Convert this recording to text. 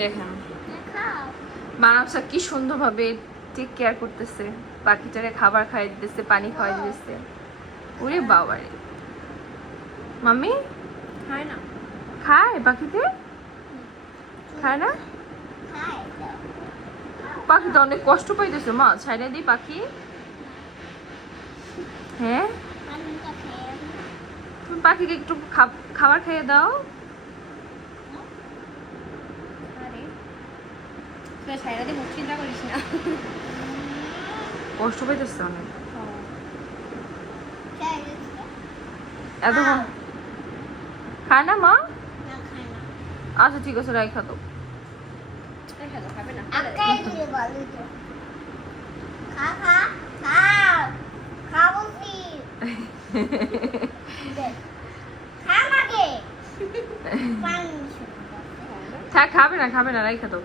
দেখেন মানব স্যার কি সুন্দরভাবে টেক কেয়ার করতেছে, পাখিটারে খাবার খাইয়ে দিতেছে, পানি খাওয়াই দিতেছে। ওরে বাবা রে, মাম্মি খায় না। খায় পাখিতে? খায় না? পাখিটা অনেক কষ্ট পাইতেছে মা, ছাইড়া দিই পাখি। হ্যাঁ, তুমি পাখিকে একটু খাবার খাইয়ে দাও। আরে তুই ছাইরা দিয়ে মুখ চিন্তা করিস না। কষ্ট পাইতেছে অনেক। এত খায় না মা? আচ্ছা ঠিক আছে, রাই খাতো। খাবে না। থাক, খাবে না, খাবে না, রাই খাতো।